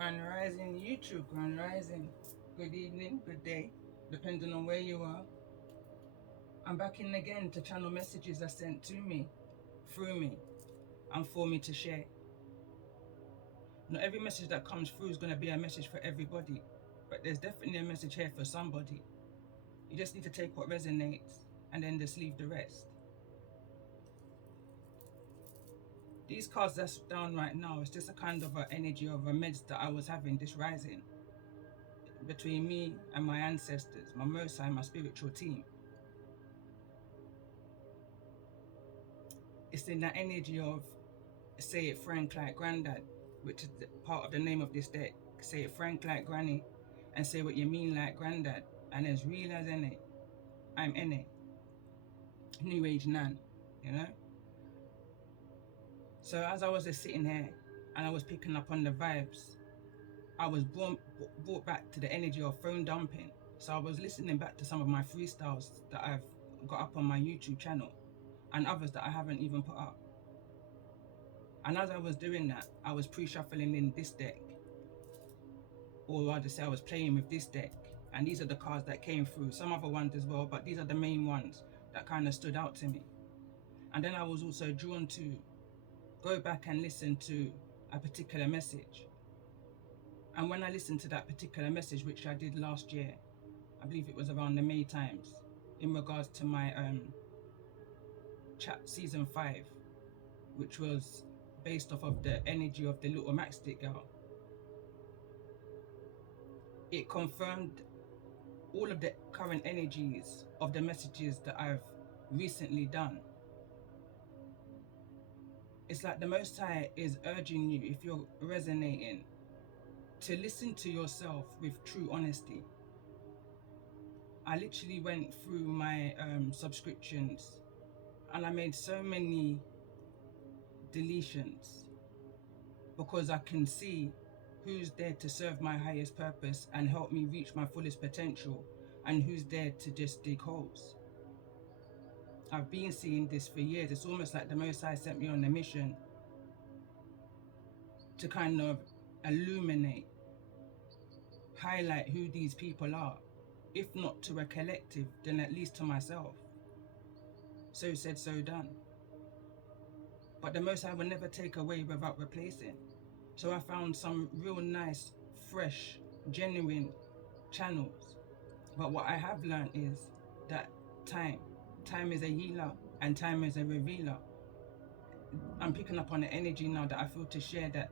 Grand Rising YouTube, Grand Rising. Good evening, good day, depending on where you are. I'm back in again to channel messages are sent to me, through me, and for me to share. Not every message that comes through is going to be a message for everybody, but there's definitely a message here for somebody. You just need to take what resonates and then just leave the rest. These cards that's down right now is just a kind of an energy of a meds that I was having this rising between me and my ancestors, my Mosa and my spiritual team. It's in that energy of say it Franc like Grandad, which is part of the name of this deck. Say it Franc like Granny, and say what you mean like Grandad. And as real as any, I'm any. New Age Nan, you know? So as I was just sitting here and I was picking up on the vibes, I was brought back to the energy of phone dumping. So I was listening back to some of my freestyles that I've got up on my YouTube channel and others that I haven't even put up. And as I was doing that, I was pre-shuffling in this deck, or rather say I was playing with this deck. And these are the cards that came through, some other ones as well, but these are the main ones that kind of stood out to me. And then I was also drawn to go back and listen to a particular message. And when I listened to that particular message, which I did last year, I believe it was around the May times, in regards to my chat season 5, which was based off of the energy of the little matchstick girl. It confirmed all of the current energies of the messages that I've recently done. It's like the Most High is urging you, if you're resonating, to listen to yourself with true honesty. I literally went through my subscriptions and I made so many deletions because I can see who's there to serve my highest purpose and help me reach my fullest potential, and who's there to just dig holes. I've been seeing this for years. It's almost like the Most High sent me on a mission to kind of illuminate, highlight who these people are. If not to a collective, then at least to myself. So said, so done. But the Most High will never take away without replacing. So I found some real nice, fresh, genuine channels. But what I have learned is that time is a healer and time is a revealer. I'm picking up on the energy now that I feel to share, that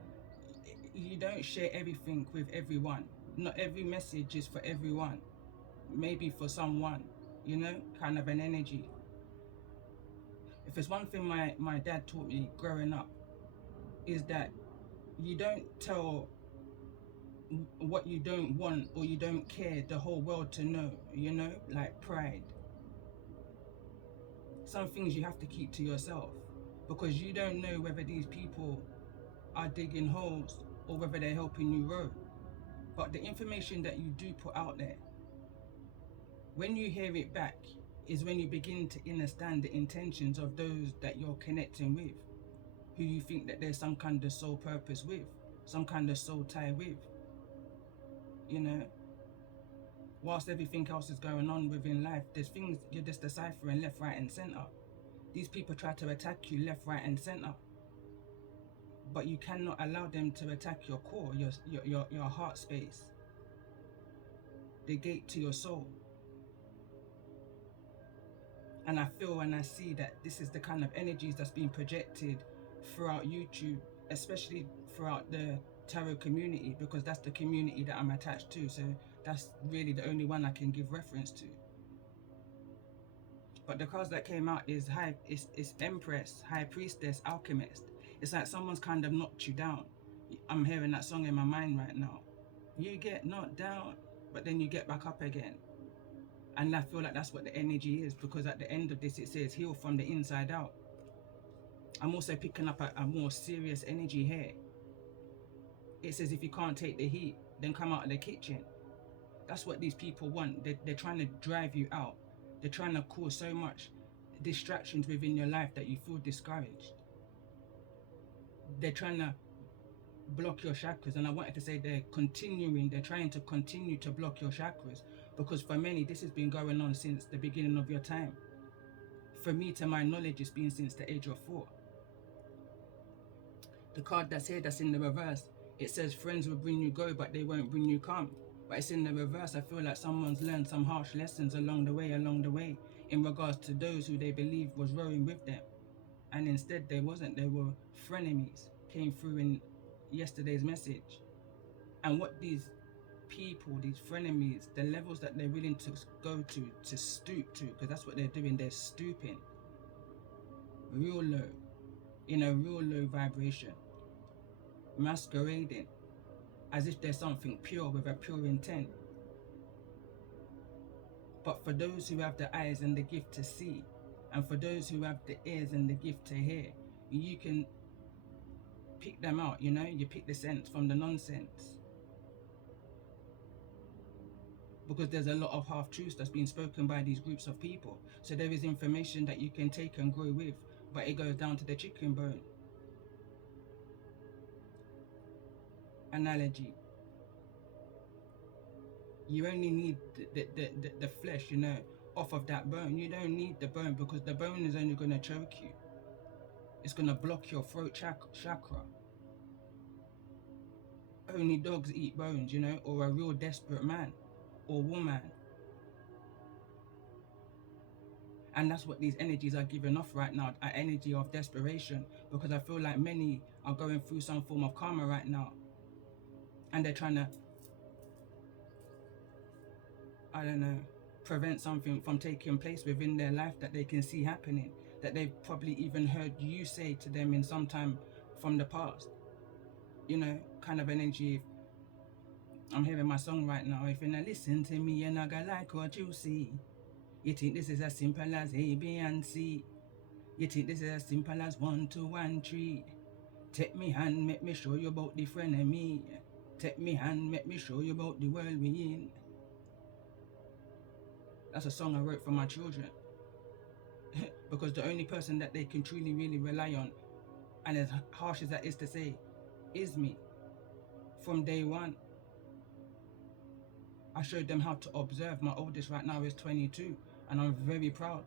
you don't share everything with everyone. Not every message is for everyone. Maybe for someone, you know, kind of an energy. If it's one thing my dad taught me growing up, is that you don't tell what you don't want or you don't care the whole world to know, you know, like pride. Some things you have to keep to yourself, because you don't know whether these people are digging holes or whether they're helping you grow. But the information that you do put out there, when you hear it back, is when you begin to understand the intentions of those that you're connecting with, who you think that there's some kind of soul purpose with, some kind of soul tie with, you know. Whilst everything else is going on within life, there's things you're just deciphering left, right and center. These people try to attack you left, right and center, but you cannot allow them to attack your core, your heart space, the gate to your soul. And I feel and I see that this is the kind of energies that's being projected throughout YouTube, especially throughout the tarot community, because that's the community that I'm attached to. So that's really the only one I can give reference to. But the cards that came out is it's Empress, High Priestess, Alchemist. It's like someone's kind of knocked you down. I'm hearing that song in my mind right now. You get knocked down, but then you get back up again. And I feel like that's what the energy is, because at the end of this, it says heal from the inside out. I'm also picking up a more serious energy here. It says if you can't take the heat, then come out of the kitchen. That's what these people want. They're trying to drive you out. They're trying to cause so much distractions within your life that you feel discouraged. They're trying to block your chakras. And I wanted to say they're trying to continue to block your chakras, because for many this has been going on since the beginning of your time. For me, to my knowledge, it's been since the age of 4. The card that's here, that's in the reverse, it says friends will bring you go, but they won't bring you come. But it's in the reverse. I feel like someone's learned some harsh lessons along the way, in regards to those who they believed was rowing with them. And instead they wasn't. They were frenemies, came through in yesterday's message. And what these people, these frenemies, the levels that they're willing to go to stoop to, because that's what they're doing, they're stooping real low, in a real low vibration, masquerading as if there's something pure with a pure intent. But for those who have the eyes and the gift to see, and for those who have the ears and the gift to hear, you can pick them out, you know, you pick the sense from the nonsense. Because there's a lot of half-truths that's been spoken by these groups of people. So there is information that you can take and grow with, but it goes down to the chicken bone analogy. You only need the flesh, you know, off of that bone. You don't need the bone, because the bone is only going to choke you. It's going to block your throat chakra. Only dogs eat bones, you know, or a real desperate man or woman. And that's what these energies are giving off right now, an energy of desperation, because I feel like many are going through some form of karma right now. And they're trying to, I don't know, prevent something from taking place within their life that they can see happening, that they've probably even heard you say to them in some time from the past. You know, kind of energy. I'm hearing my song right now. If you not listen to me, you're not gonna like what you see. You think this is as simple as A, B, and C. You think this is as simple as 1, 2, 1, 3. Take me hand, make me show you about the friend of me. Take me hand, make me show you about the world we in. That's a song I wrote for my children. Because the only person that they can truly really rely on, and as harsh as that is to say, is me. From day one, I showed them how to observe. My oldest right now is 22, and I'm very proud,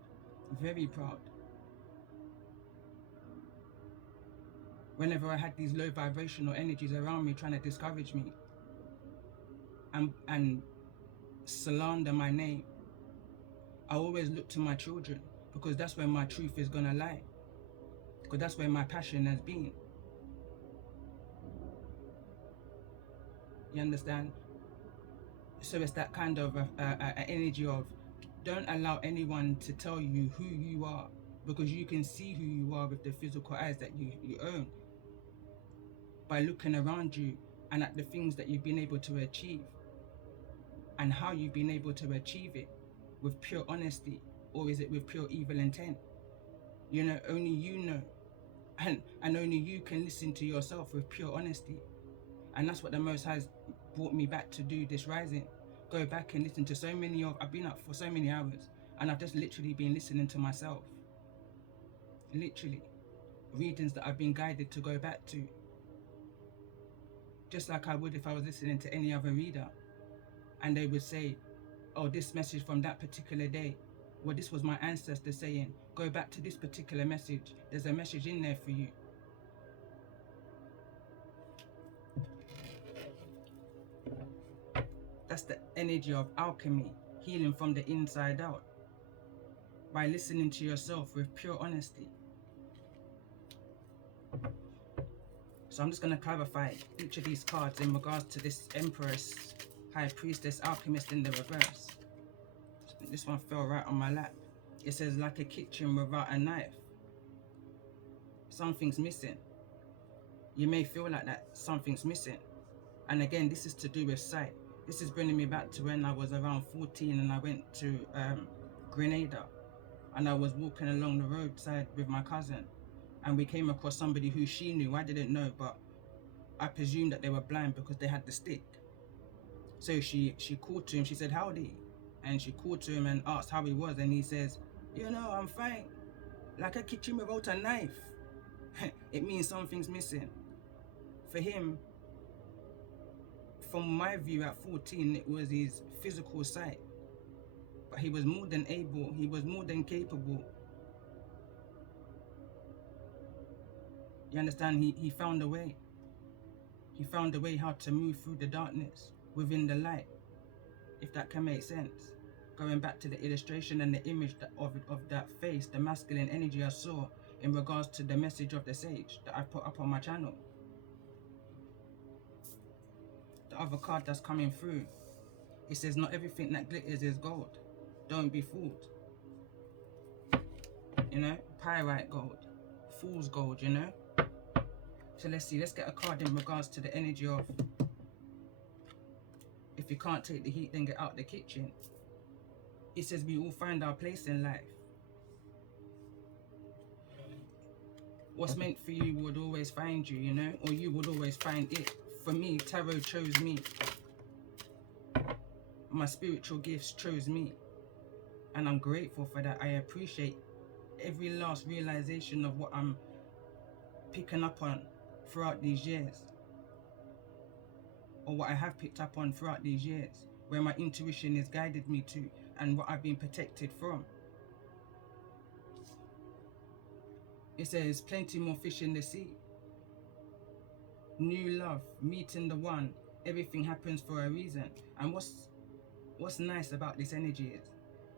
very proud. Whenever I had these low vibrational energies around me trying to discourage me and slander my name, I always look to my children, because that's where my truth is gonna lie, because that's where my passion has been. You understand? So it's that kind of energy of, don't allow anyone to tell you who you are, because you can see who you are with the physical eyes that you own, by looking around you and at the things that you've been able to achieve and how you've been able to achieve it, with pure honesty, or is it with pure evil intent? You know, only you know, and only you can listen to yourself with pure honesty. And that's what the Most High has brought me back to do this rising. Go back and listen to so many of, I've been up for so many hours, and I've just literally been listening to myself. Literally. Readings that I've been guided to go back to. Just like I would if I was listening to any other reader. And they would say, oh, this message from that particular day, well, this was my ancestor saying, go back to this particular message. There's a message in there for you. That's the energy of alchemy, healing from the inside out, by listening to yourself with pure honesty. So I'm just going to clarify each of these cards in regards to this Empress, High Priestess, Alchemist in the reverse. This one fell right on my lap. It says, like a kitchen without a knife. Something's missing. You may feel like that something's missing. And again, this is to do with sight. This is bringing me back to when I was around 14 and I went to Grenada. And I was walking along the roadside with my cousin. And we came across somebody who she knew. I didn't know, but I presumed that they were blind because they had the stick. So she called to him. She said, howdy. And she called to him and asked how he was. And he says, you know, I'm fine. Like a kitchen without a knife. It means something's missing. For him, from my view at 14, it was his physical sight. But he was more than able, he was more than capable. You understand? He found a way. He found a way how to move through the darkness within the light, if that can make sense. Going back to the illustration and the image of that face, the masculine energy I saw in regards to the message of the sage that I put up on my channel. The other card that's coming through, it says, not everything that glitters is gold. Don't be fooled. You know, pyrite gold, fool's gold, you know. So let's see, let's get a card in regards to the energy of, if you can't take the heat, then get out the kitchen. It says we all find our place in life. What's meant for you would always find you, you know, or you would always find it. For me, tarot chose me. My spiritual gifts chose me. And I'm grateful for that. I appreciate every last realization of what I'm picking up on throughout these years. Or what I have picked up on throughout these years. Where my intuition has guided me to. And what I've been protected from. It says, plenty more fish in the sea. New love, meeting the one. Everything happens for a reason. And what's nice about this energy is,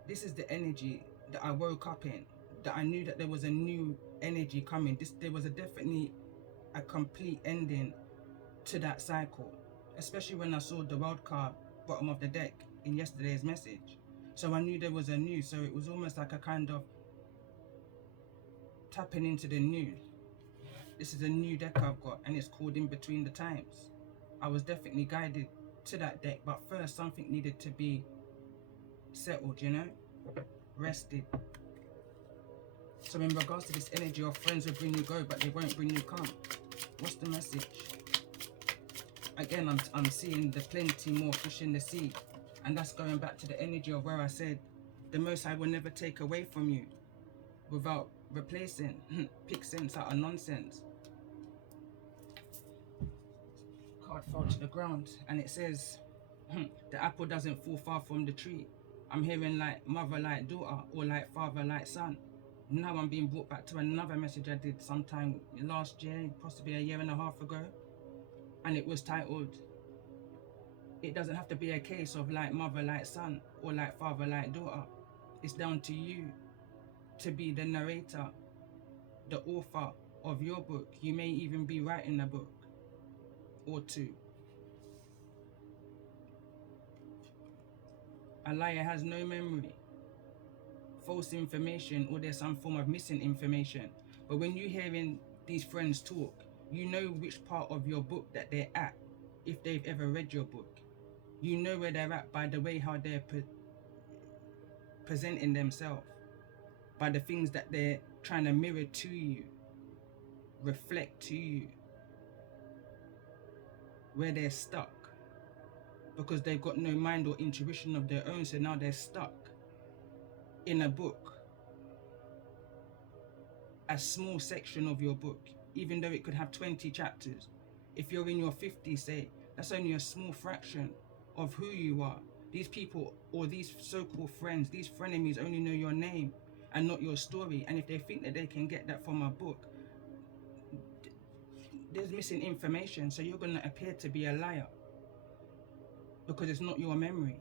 this is the energy that I woke up in. That I knew that there was a new energy coming. There was definitely a complete ending to that cycle. Especially when I saw the world card bottom of the deck in yesterday's message. So I knew there was a new. So it was almost like a kind of tapping into the new. This is a new deck I've got, and it's called In Between the Times. I was definitely guided to that deck, but first something needed to be settled, you know, rested. So in regards to this energy of friends will bring you go, but they won't bring you come. What's the message? Again, I'm seeing the plenty more fish in the sea, and that's going back to the energy of where I said, the Most High will never take away from you without replacing. Pick sense out of nonsense. Card fell to the ground, and it says, the apple doesn't fall far from the tree. I'm hearing like mother like daughter, or like father like son. Now I'm being brought back to another message I did sometime last year, possibly a year and a half ago, and it was titled, it doesn't have to be a case of like mother like son, or like father like daughter. It's down to you to be the narrator, the author of your book. You may even be writing a book or two. A liar has no memory. False information, or there's some form of missing information. But when you're hearing these friends talk, you know which part of your book that they're at, if they've ever read your book. You know where they're at by the way how they're presenting themselves. By the things that they're trying to mirror to you, reflect to you, where they're stuck, because they've got no mind or intuition of their own, so now they're stuck in a book, a small section of your book, even though it could have 20 chapters. If you're in your 50s, say, that's only a small fraction of who you are. These people, or these so-called friends, these frenemies only know your name and not your story. And if they think that they can get that from a book, there's missing information. So you're going to appear to be a liar because it's not your memory.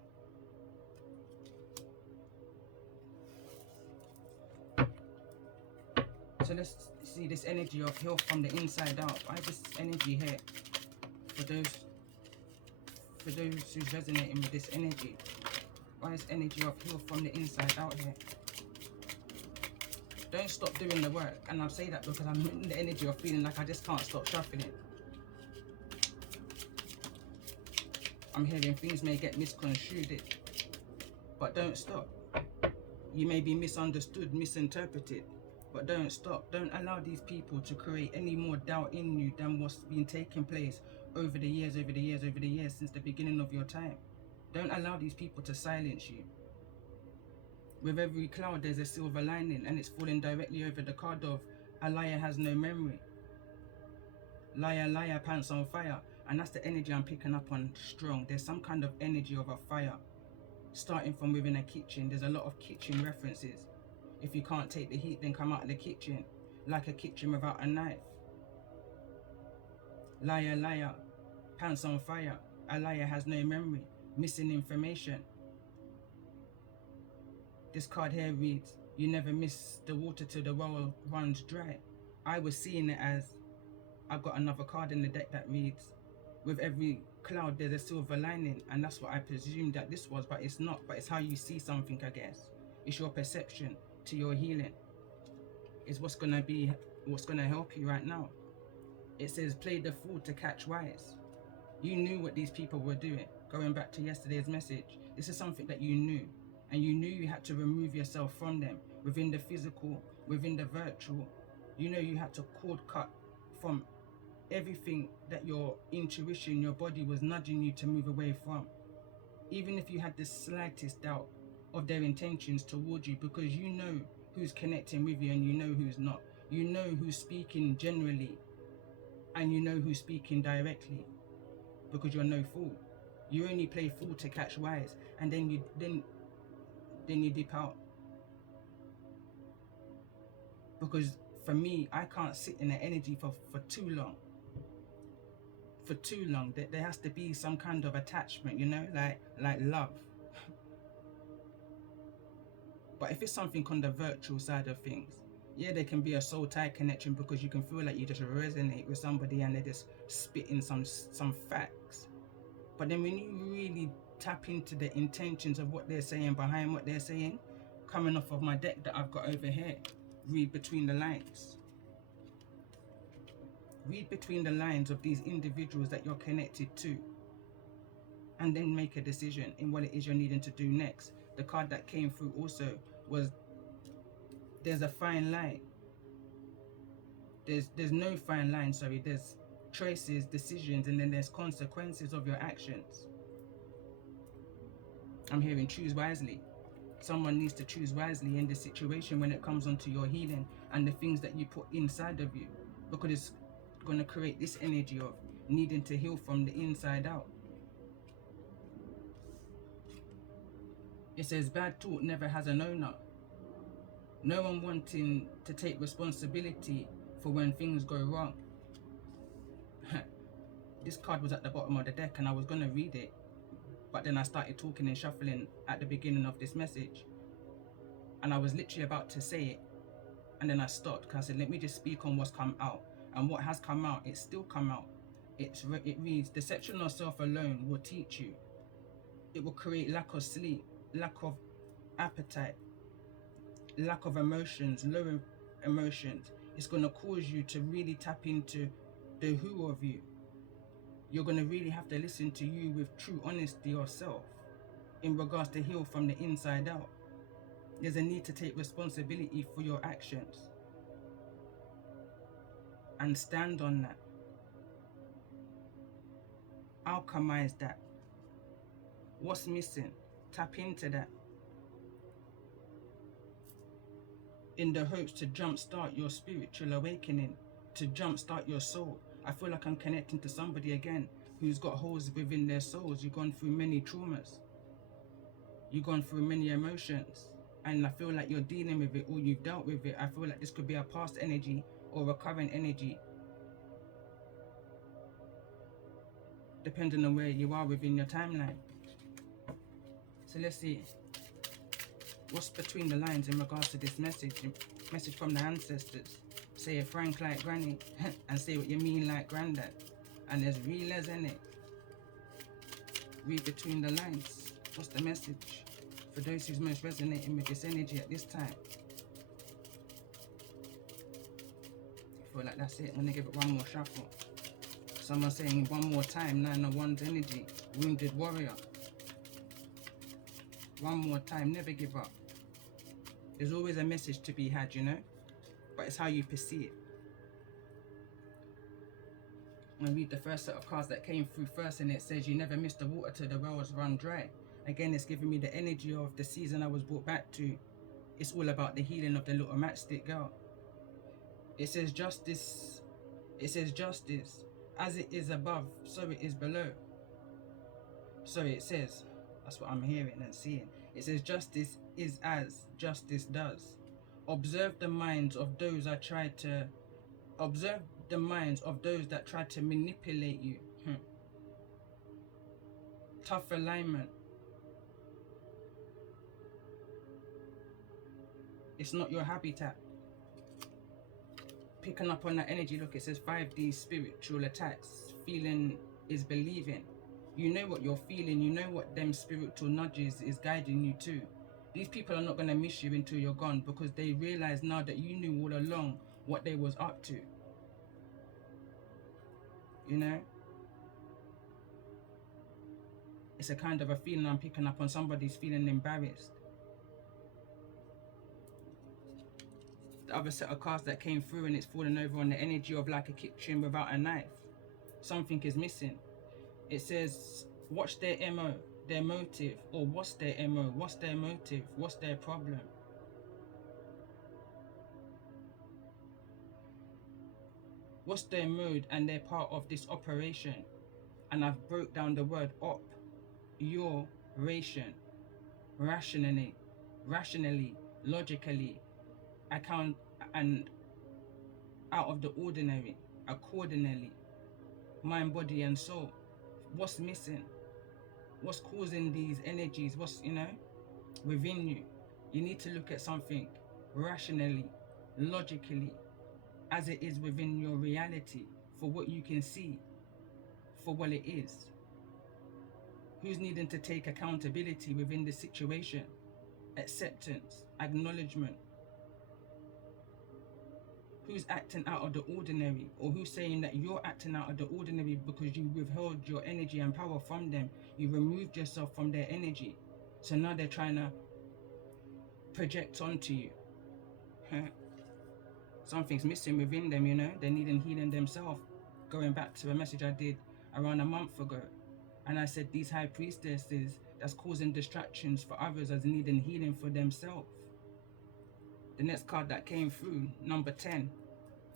So let's see this energy of health from the inside out. Why is this energy here? For those who's resonating with this energy. Why is energy of health from the inside out here? Don't stop doing the work. And I say that because I'm in the energy of feeling like I just can't stop shuffling. I'm hearing things may get misconstrued, but don't stop. You may be misunderstood, misinterpreted, but don't stop. Don't allow these people to create any more doubt in you than what's been taking place over the years, since the beginning of your time. Don't allow these people to silence you. With every cloud, there's a silver lining, and it's falling directly over the card of a liar has no memory. Liar, liar, pants on fire. And that's the energy I'm picking up on strong. There's some kind of energy of a fire starting from within a kitchen. There's a lot of kitchen references. If you can't take the heat, then come out of the kitchen, like a kitchen without a knife. Liar, liar, pants on fire. A liar has no memory, missing information. This card here reads, you never miss the water till the well runs dry. I was seeing it as, I've got another card in the deck that reads, with every cloud there's a silver lining, and that's what I presumed that this was, but it's not. But it's how you see something, I guess. It's your perception to your healing. It's what's gonna help you right now. It says, play the fool to catch wise. You knew what these people were doing. Going back to yesterday's message, this is something that you knew, and you knew you had to remove yourself from them, within the physical, within the virtual. You know you had to cord cut from everything that your intuition, your body was nudging you to move away from. Even if you had the slightest doubt of their intentions towards you, because you know who's connecting with you and you know who's not. You know who's speaking generally and you know who's speaking directly, because you're no fool. You only play fool to catch wise, and then you dip out. Because for me, I can't sit in the energy for too long. For too long. There has to be some kind of attachment, you know, like love. But if it's something on the virtual side of things, yeah, there can be a soul tie connection, because you can feel like you just resonate with somebody and they're just spitting some facts. But then when you really tap into the intentions of what they're saying, behind what they're saying, coming off of my deck that I've got over here, read between the lines. Read between the lines of these individuals that you're connected to, and then make a decision in what it is you're needing to do next. The card that came through also was, there's a fine line. There's no fine line, sorry. There's choices, decisions, and then there's consequences of your actions. I'm hearing choose wisely. Someone needs to choose wisely in this situation when it comes onto your healing and the things that you put inside of you, because it's going to create this energy of needing to heal from the inside out. It says bad talk never has an owner. No one wanting to take responsibility for when things go wrong. This card was at the bottom of the deck and I was going to read it, but then I started talking and shuffling at the beginning of this message, and I was literally about to say it, and then I stopped because I said, let me just speak on what's come out. And what has come out, it's still come out. It reads, deception of self alone will teach you. It will create lack of sleep, lack of appetite, lack of emotions, low emotions. It's going to cause you to really tap into the who of you. You're going to really have to listen to you with true honesty yourself in regards to heal from the inside out. There's a need to take responsibility for your actions and stand on that. Alchemize that. What's missing? Tap into that, in the hopes to jumpstart your spiritual awakening, to jumpstart your soul. I feel like I'm connecting to somebody again who's got holes within their souls. You've gone through many traumas. You've gone through many emotions. And I feel like you're dealing with it, or you've dealt with it. I feel like this could be a past energy or a current energy, depending on where you are within your timeline. So let's see what's between the lines in regards to this message from the ancestors. Say it frank like granny and say what you mean like granddad. And there's realers in it. Read between the lines. What's the message for those who's most resonating with this energy at this time? I feel like that's it. I'm going to give it one more shuffle. Someone saying one more time, 9 of Wands energy, wounded warrior. One more time, never give up. There's always a message to be had, you know, but it's how you perceive it. I'm going to read the first set of cards that came through first, and it says, you never miss the water till the wells run dry. Again, it's giving me the energy of the season I was brought back to. It's all about the healing of the little matchstick girl. It says justice. It says justice As it is above, so it is below. So it says, that's what I'm hearing and seeing. It says, justice is as justice does. Observe the minds of those that tried to observe the minds of those that tried to manipulate you. Tough alignment. It's not your habitat. Picking up on that energy, look, it says 5D spiritual attacks. Feeling is believing. You know what you're feeling, you know what them spiritual nudges is guiding you to. These people are not going to miss you until you're gone, because they realize now that you knew all along what they was up to. You know? It's a kind of a feeling I'm picking up on. Somebody's feeling embarrassed. The other set of cards that came through, and it's falling over on the energy of like a kitchen without a knife. Something is missing. It says, watch their MO, their motive, or what's their MO, what's their motive, what's their problem. What's their mode and their part of this operation? And I've broke down the word op, your ration, rationally, logically, account and out of the ordinary, accordingly, mind, body and soul. What's missing? What's causing these energies? What's, within you? You need to look at something rationally, logically, as it is within your reality, for what you can see, for what it is. Who's needing to take accountability within the situation? Acceptance, acknowledgement. Who's acting out of the ordinary, or who's saying that you're acting out of the ordinary because you withheld your energy and power from them. You removed yourself from their energy. So now they're trying to project onto you. Something's missing within them, They're needing healing themselves. Going back to a message I did around a month ago. And I said these high priestesses that's causing distractions for others as needing healing for themselves. The next card that came through, number 10.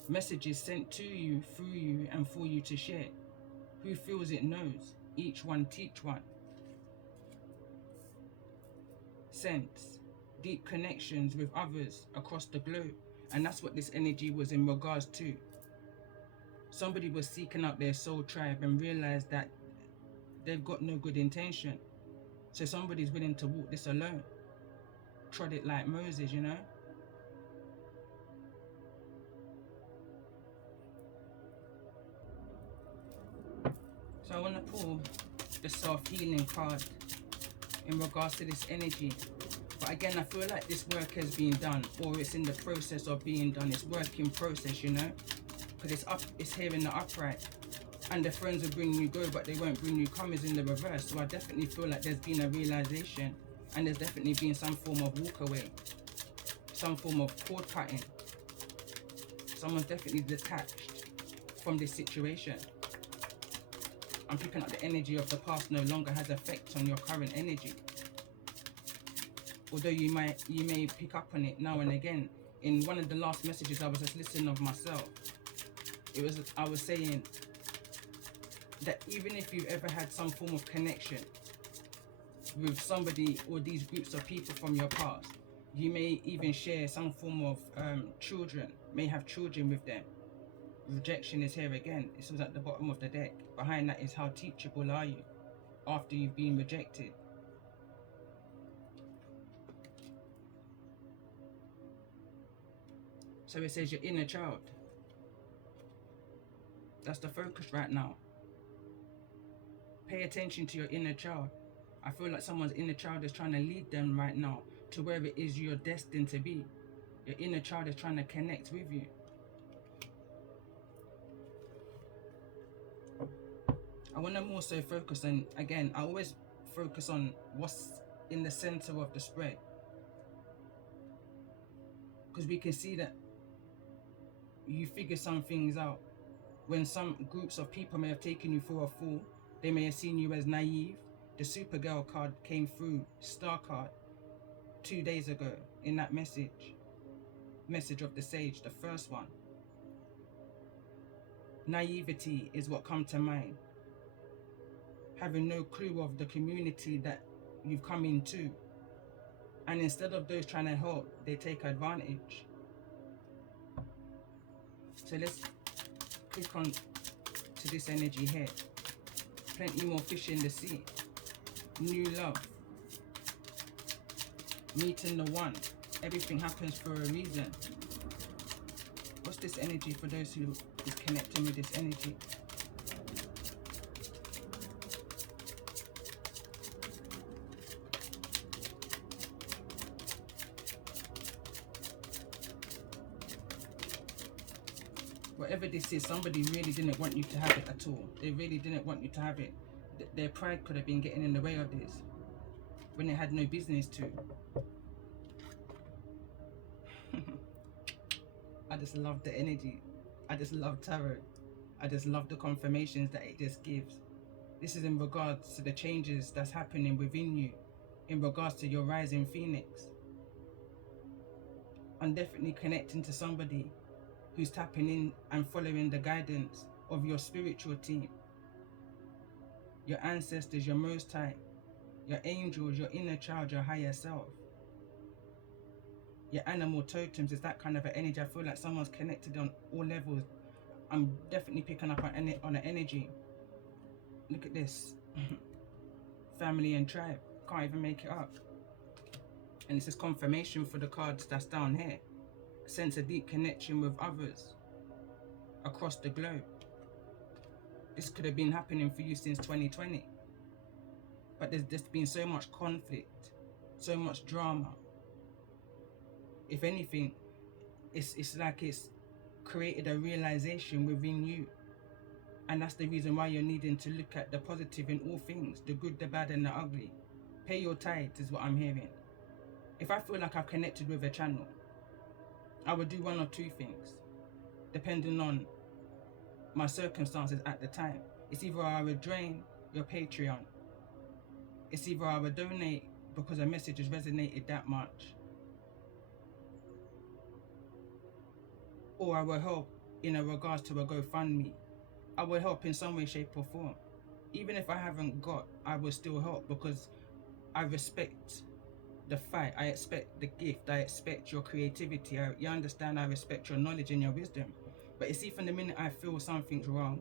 Messages sent to you, through you, and for you to share. Who feels it knows. Each one teach one. Sense. Deep connections with others across the globe. And that's what this energy was in regards to. Somebody was seeking out their soul tribe and realized that they've got no good intention. So somebody's willing to walk this alone. Trod it like Moses, So I want to pull the self-healing card in regards to this energy. But again, I feel like this work has been done, or it's in the process of being done. It's work in process, because it's here in the upright. And the friends will bring you go, but they won't bring you come is in the reverse. So I definitely feel like there's been a realization, and there's definitely been some form of walk away, some form of cord cutting. Someone's definitely detached from this situation. I'm picking up the energy of the past no longer has effect on your current energy. Although you may pick up on it now and again. In one of the last messages, I was just listening of myself. I was saying that even if you've ever had some form of connection with somebody or these groups of people from your past, you may even share some form of children, may have children with them. Rejection is here again. This was at the bottom of the deck. Behind that is how teachable are you after you've been rejected. So it says your inner child. That's the focus right now. Pay attention to your inner child. I feel like someone's inner child is trying to lead them right now to where it is you're destined to be. Your inner child is trying to connect with you. I want to more so focus on, again, I always focus on what's in the center of the spread. Because we can see that you figure some things out. When some groups of people may have taken you for a fool, they may have seen you as naive. The Supergirl card came through, Star card, 2 days ago in that message of the Sage, the first one. Naivety is what come to mind. Having no clue of the community that you've come into. And instead of those trying to help, they take advantage. So let's click on to this energy here. Plenty more fish in the sea. New love. Meeting the one. Everything happens for a reason. What's this energy for those who is connecting with this energy? Whatever this is, somebody really didn't want you to have it at all. They really didn't want you to have it. Their pride could have been getting in the way of this when it had no business to. I just love the energy. I just love tarot. I just love the confirmations that it just gives. This is in regards to the changes that's happening within you, in regards to your rising phoenix. I'm definitely connecting to somebody who's tapping in and following the guidance of your spiritual team, your ancestors, your Most High, your angels, your inner child, your higher self, your animal totems. Is that kind of an energy. I feel like someone's connected on all levels. I'm definitely picking up on an energy. Look at this. Family and tribe. Can't even make it up. And this is confirmation for the cards that's down here. Sense a deep connection with others across the globe. This could have been happening for you since 2020. But there's just been so much conflict, so much drama. If anything, it's like it's created a realization within you. And that's the reason why you're needing to look at the positive in all things, the good, the bad, and the ugly. Pay your tithes is what I'm hearing. If I feel like I've connected with a channel, I would do one or two things, depending on my circumstances at the time. It's either I would drain your Patreon. It's either I would donate because a message has resonated that much. Or I will help in regards to a GoFundMe. I will help in some way, shape or form. Even if I haven't got, I will still help because I respect the fight. I expect the gift. I expect your creativity. You understand, I respect your knowledge and your wisdom. But you see, from the minute I feel something's wrong,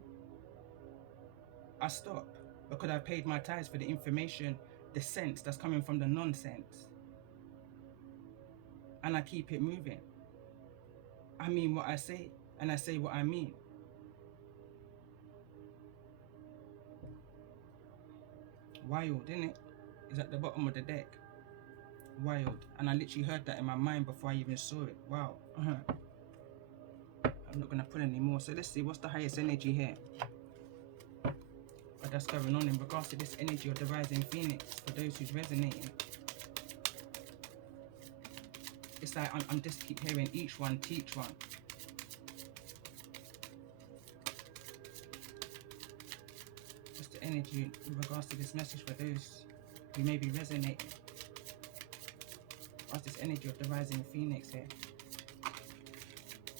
I stop because I paid my tithes for the information, the sense that's coming from the nonsense. And I keep it moving. I mean what I say, and I say what I mean. Wild, innit? It's at the bottom of the deck. Wild. And I literally heard that in my mind before I even saw it. Wow. I'm not going to pull any more. So let's see, what's the highest energy here? But that's going on in regards to this energy of the rising phoenix for those who's resonating. It's like I'm just keep hearing each one teach one. What's the energy in regards to this message for those who may be resonating? What's this energy of the rising phoenix here?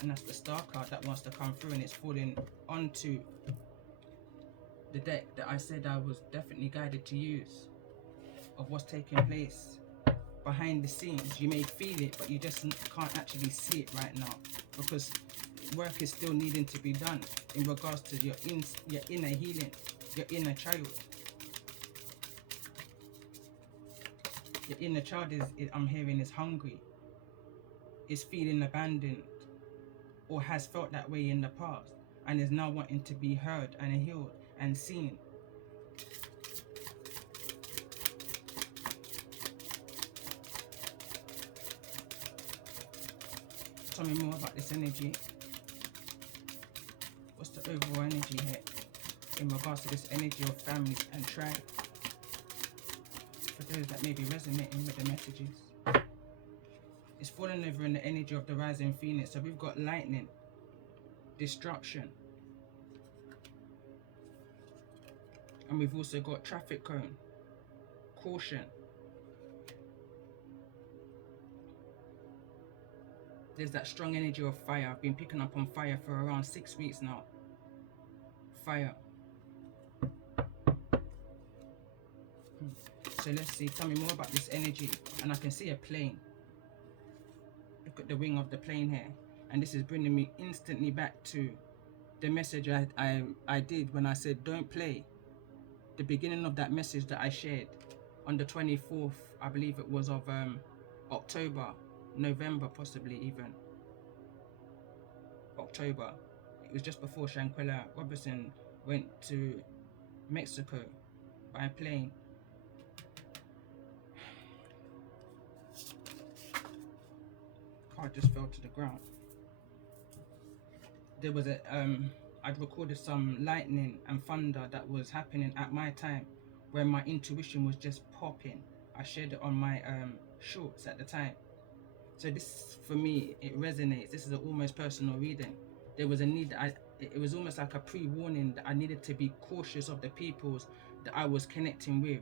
And that's the star card that wants to come through, and it's falling onto the deck that I said I was definitely guided to use, of what's taking place behind the scenes. You may feel it, but you just can't actually see it right now because work is still needing to be done in regards to your inner healing, your inner child. Your inner child is I'm hearing, is hungry, is feeling abandoned, or has felt that way in the past, and is now wanting to be heard and healed and seen. Tell me more about this energy. What's the overall energy here in regards to this energy of family and tribe? For those that may be resonating with the messages. It's falling over in the energy of the rising phoenix. So we've got lightning, destruction, and we've also got traffic cone, caution. There's that strong energy of fire. I've been picking up on fire for around 6 weeks now. fire. So let's see, tell me more about this energy. And I can see a plane. Look at the wing of the plane here. And this is bringing me instantly back to the message I did when I said don't play. The beginning of that message that I shared on the 24th, I believe it was, of October, November possibly even. October. It was just before Shanquella Robertson went to Mexico by plane. Car just fell to the ground. There was a I'd recorded some lightning and thunder that was happening at my time, where my intuition was just popping. I shared it on my shorts at the time. So this, for me, it resonates. This is an almost personal reading. There was a need that it was almost like a pre-warning that I needed to be cautious of the peoples that I was connecting with.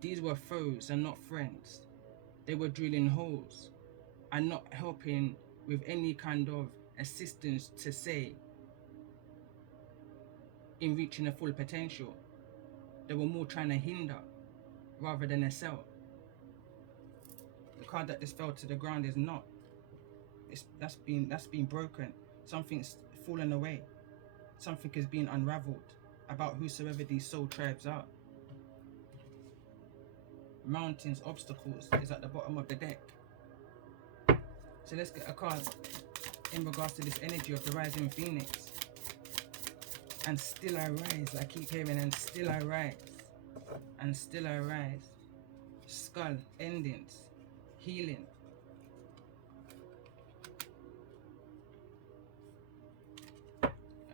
These were foes and not friends. They were drilling holes and not helping with any kind of assistance to say in reaching a full potential. They were more trying to hinder rather than excel. The card that just fell to the ground is not. That's been broken. Something's fallen away. Something is being unraveled about whosoever these soul tribes are. Mountains, obstacles is at the bottom of the deck. So let's get a card in regards to this energy of the rising phoenix. And still I rise. I keep hearing, and still I rise. And still I rise. Skull, endings, healing.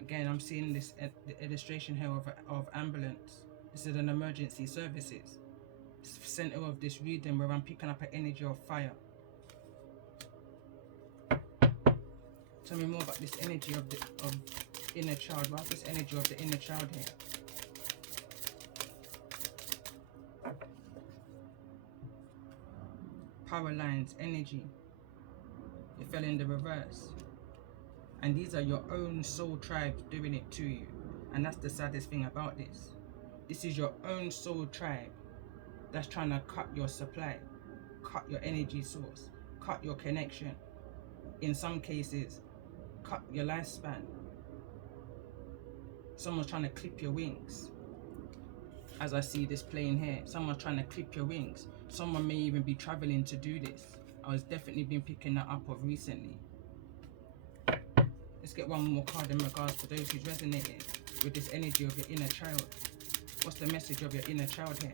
Again, I'm seeing this illustration here of ambulance. This is an emergency services. Center of this reading where I'm picking up an energy of fire. Tell me more about this energy of inner child. What's this energy of the inner child here? Power lines, energy. It fell in the reverse. And these are your own soul tribes doing it to you. And that's the saddest thing about this. This is your own soul tribe that's trying to cut your supply, cut your energy source, cut your connection. In some cases, cut your lifespan. Someone's trying to clip your wings. As I see this plane here, someone's trying to clip your wings. Someone may even be traveling to do this. I was definitely been picking that up of recently. Let's get one more card in regards to those who's resonating with this energy of your inner child. What's the message of your inner child here?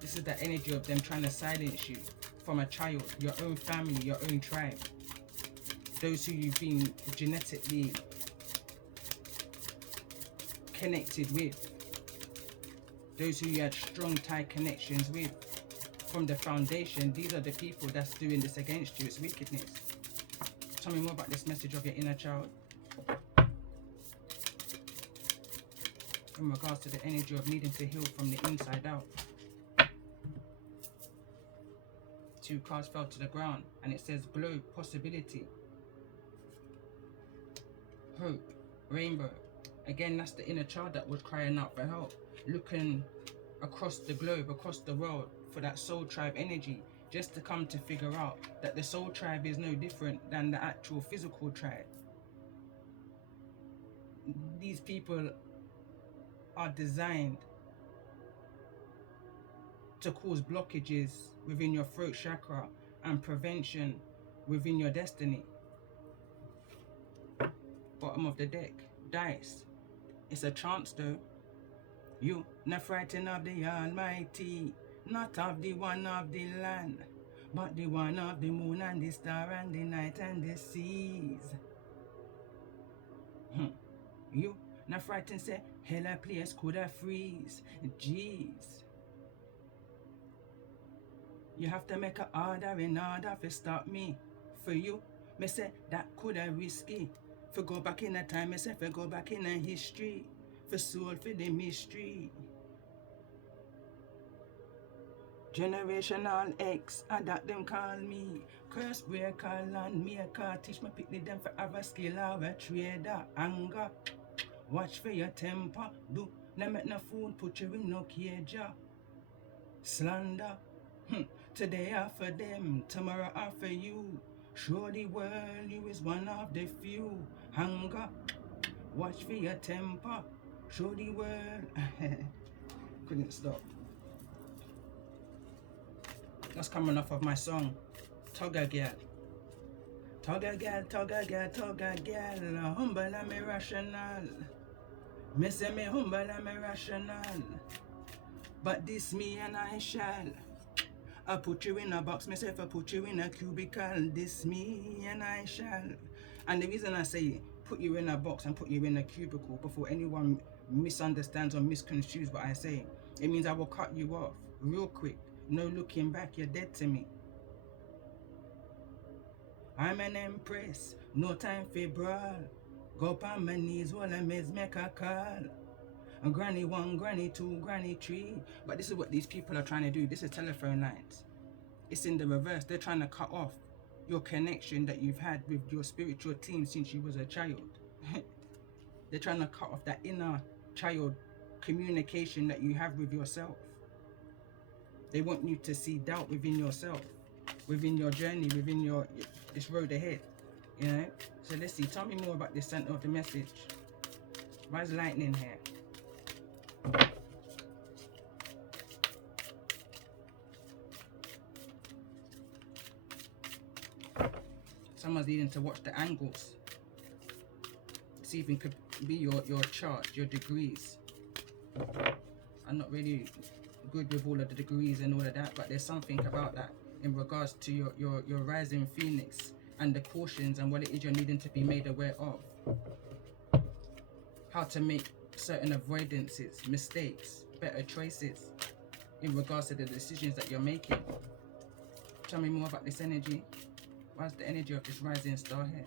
This is the energy of them trying to silence you from a child, your own family, your own tribe. Those who you've been genetically connected with. Those who you had strong tie connections with. From the foundation, these are the people that's doing this against you. It's wickedness. Tell me more about this message of your inner child. In regards to the energy of needing to heal from the inside out. 2 cards fell to the ground and it says globe, possibility, hope, rainbow. Again, that's the inner child that was crying out for help, looking across the globe, across the world for that soul tribe energy, just to come to figure out that the soul tribe is no different than the actual physical tribe. These people are designed to cause blockages within your throat chakra and prevention within your destiny. Bottom of the deck, dice. It's a chance though. You not frightened of the Almighty, not of the one of the land, but the one of the moon and the star and the night and the seas. You not frightened say hell a place could I freeze. Jeez. You have to make a order in order to stop me. For you, me say that could I risky. For go back in a time, me say for go back in a history. For soul for the mystery. Generational X, and that them call me. Curse breaker, land maker. Teach me pick them for have a skill of a trader. Anger. Watch for your temper. Do not make no fool put you in no cage. Slander. Today I for them, tomorrow I for you. Show the world you is one of the few. Hunger. Watch for your temper. Show the world. Couldn't stop. That's coming off of my song, Tugger Girl. Tugger girl, tugger girl, tugger girl. Humble and me rational. Me say me humble and me rational. But this me and I shall. I put you in a box, myself I put you in a cubicle. This me and I shall. And the reason I say put you in a box and put you in a cubicle before anyone misunderstands or misconstrues what I say, it means I will cut you off real quick. No looking back, you're dead to me. I'm an empress, no time for brawl. Go up on my knees while I make a call. A granny 1, granny 2, granny 3. But this is what these people are trying to do. This is telephone lines. It's in the reverse. They're trying to cut off your connection that you've had with your spiritual team since you was a child. They're trying to cut off that inner child communication that you have with yourself. They want you to see doubt within yourself, within your journey, within this road ahead. You know? So let's see. Tell me more about the center of the message. Why is lightning here? Someone's needing to watch the angles. See if it could be your chart, your degrees. I'm not really good with all of the degrees and all of that, but there's something about that in regards to your rising phoenix and the cautions and what it is you're needing to be made aware of. How to make certain avoidances, mistakes, better choices in regards to the decisions that you're making. Tell me more about this energy. Why is the energy of this rising star here?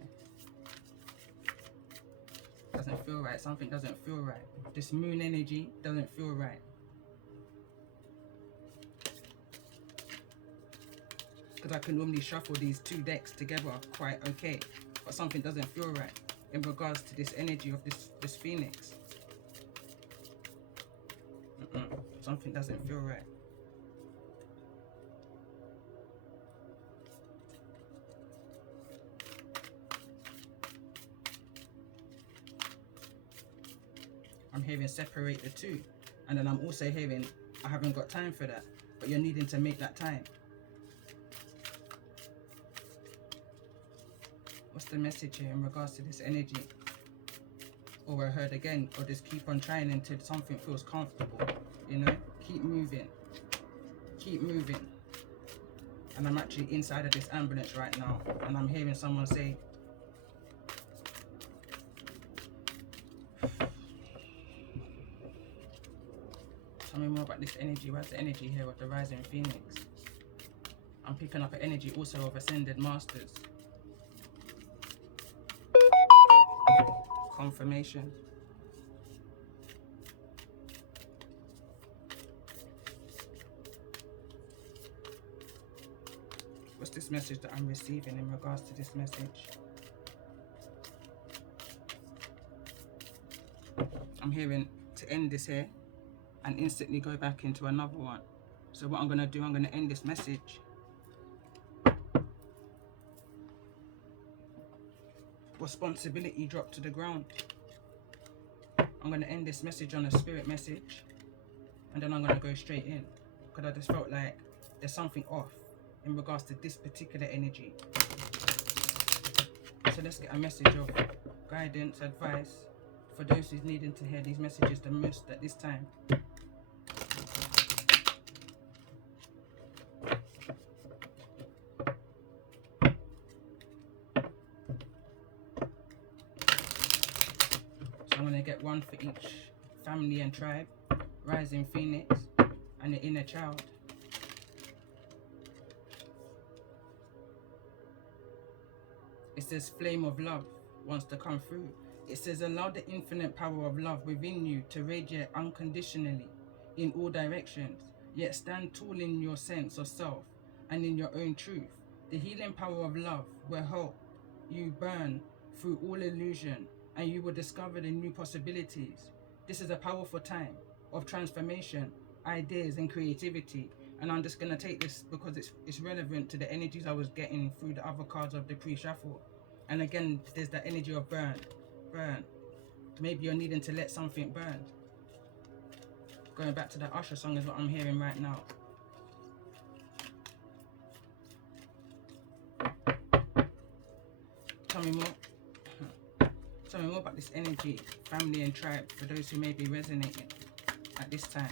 Doesn't feel right. Something doesn't feel right. This moon energy doesn't feel right. Because I can normally shuffle these two decks together quite okay, but something doesn't feel right in regards to this energy of this phoenix. Something doesn't feel right. I'm hearing separate the two, and then I'm also hearing I haven't got time for that, but you're needing to make that time. What's the message here in regards to this energy? Or I heard again, or just keep on trying until something feels comfortable, you know? Keep moving. Keep moving. And I'm actually inside of this ambulance right now, and I'm hearing someone say, tell me more about this energy. Where's the energy here with the rising phoenix? I'm picking up an energy also of ascended masters. Confirmation. What's this message that I'm receiving in regards to this message? I'm hearing to end this here and instantly go back into another one. So what I'm going to do, I'm going to end this message. Responsibility dropped to the ground. I'm going to end this message on a spirit message, and then I'm going to go straight in, because I just felt like there's something off in regards to this particular energy. So let's get a message of guidance, advice for those who's needing to hear these messages the most at this time. I'm going to get one for each family and tribe, rising phoenix, and the inner child. It says flame of love wants to come through. It says allow the infinite power of love within you to radiate unconditionally in all directions, yet stand tall in your sense of self and in your own truth. The healing power of love will help you burn through all illusion and you will discover the new possibilities. This is a powerful time of transformation, ideas, and creativity. And I'm just going to take this because it's relevant to the energies I was getting through the other cards of the pre-shuffle. And again, there's that energy of burn. Maybe you're needing to let something burn. Going back to the Usher song is what I'm hearing right now. Tell me more about this energy, family and tribe, for those who may be resonating at this time.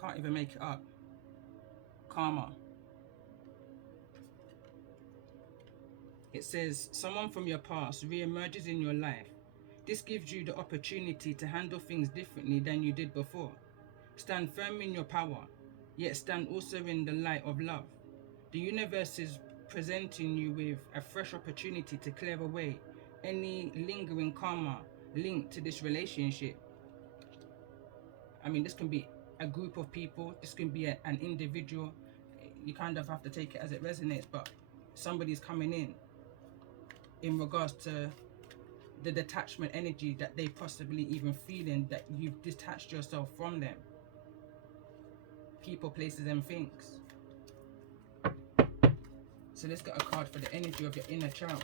Can't even make it up. Karma. It says, someone from your past re-emerges in your life. This gives you the opportunity to handle things differently than you did before. Stand firm in your power, yet stand also in the light of love. The universe is presenting you with a fresh opportunity to clear away any lingering karma linked to this relationship. I mean, this can be a group of people, this can be an individual. You kind of have to take it as it resonates, but somebody's coming in regards to the detachment energy that they possibly even feeling, that you've detached yourself from them. People, places, and things. So let's get a card for the energy of your inner child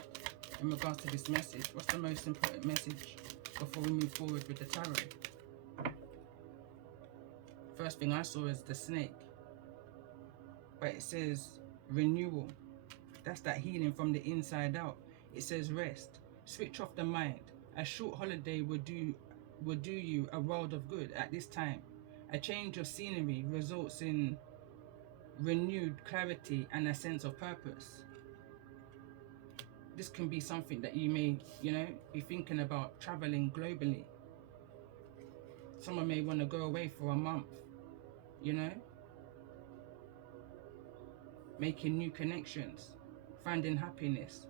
in regards to this message. What's the most important message before we move forward with the tarot? First thing I saw is the snake, but it says renewal. That's that healing from the inside out. It says rest. Switch off the mind. A short holiday will do you a world of good at this time. A change of scenery results in renewed clarity and a sense of purpose. This can be something that you may, be thinking about traveling globally. Someone may want to go away for a month, making new connections, finding happiness.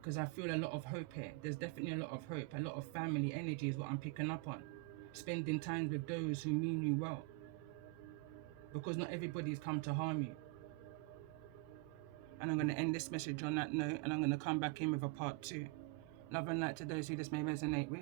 Because I feel a lot of hope here. There's definitely a lot of hope. A lot of family energy is what I'm picking up on. Spending time with those who mean you well. Because not everybody's come to harm you. And I'm going to end this message on that note, and I'm going to come back in with a part 2. Love and light to those who this may resonate with.